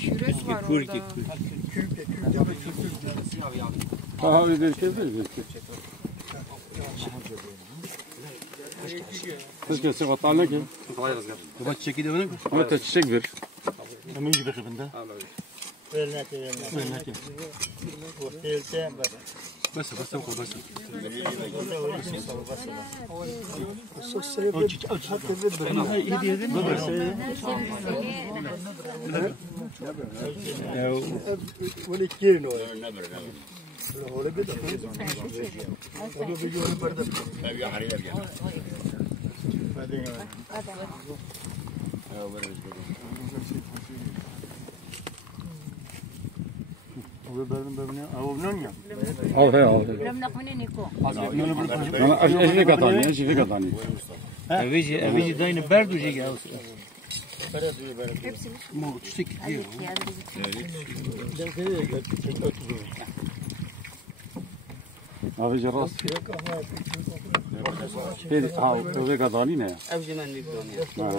Kürek var orada. Abi bir Kız gelse vatanla ki. Bak çeki de öyle. Ama da çiçek ver. Hemen gibi kıvında. Bas o bas. Al he al. لم نقمن نيكو. Ana eşli katani, eşli katani. Avici dayını berdu jegi al. Hepsini. Mo çiçek gidiyor. Abi ceras. Peki ha öyle katani ne? Avici men libdon ya. Ha.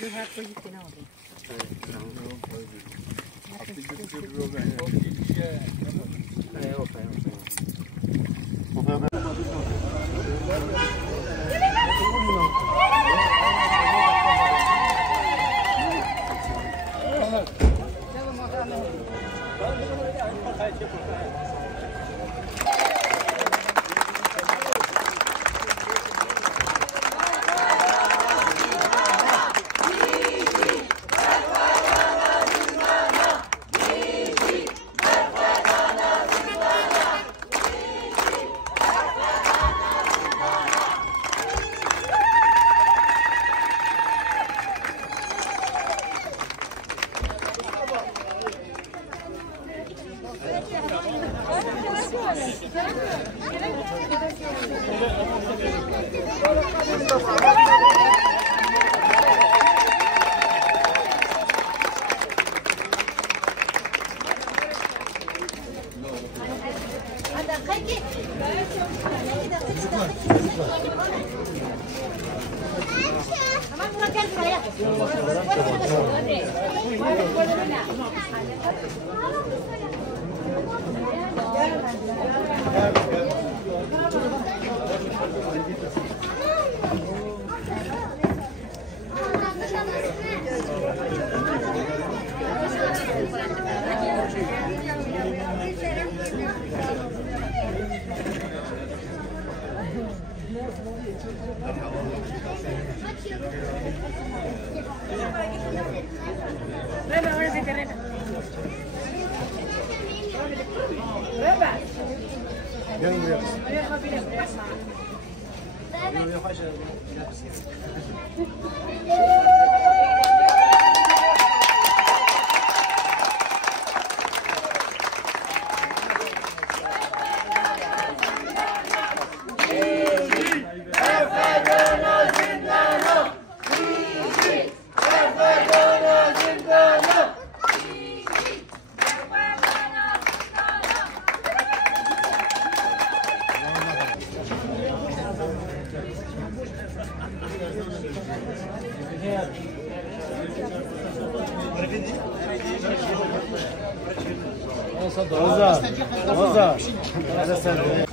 You have to eat now. Oza. Hadi sen de.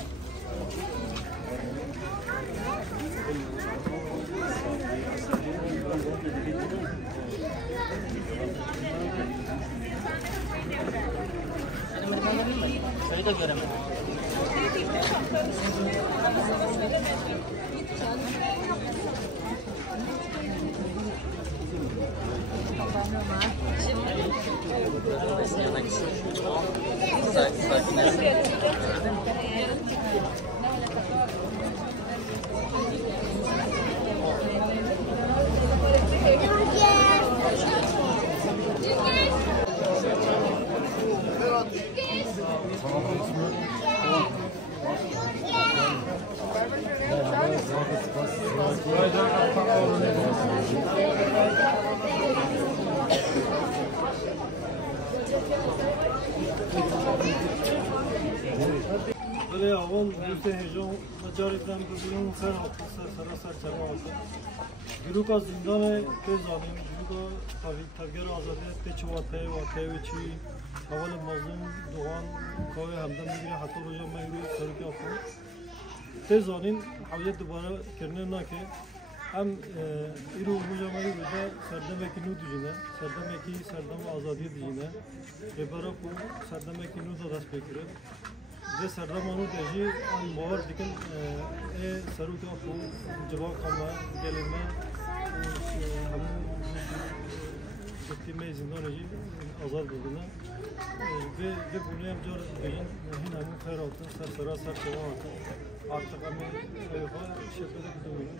Böyle aval yüzde heyecan macariden birbirinin her haftası sarasar çarptı. Gürüka zindane tez alim, gürüka tavger azade teçuvatay vatay ve çi havalı mazlum doğan kahve hamdan bir hatır hocam meyru sarık yaptı. Tez alim havlet dubara kerne nake hem iru hocam meyru da serdemeki nu dijine, serdemeki serdem azadiye dijine, ebara ku serdemeki nu da das bekire. Ve serdamanu deji an mor dikin sarut apu cevap kama gelme hamu gittiğime zindan eji azad bulduğuna ve bunu yapacağız deyin hin hamu khair oldu sar çeva oldu artık ama evha şekilde gidiyor.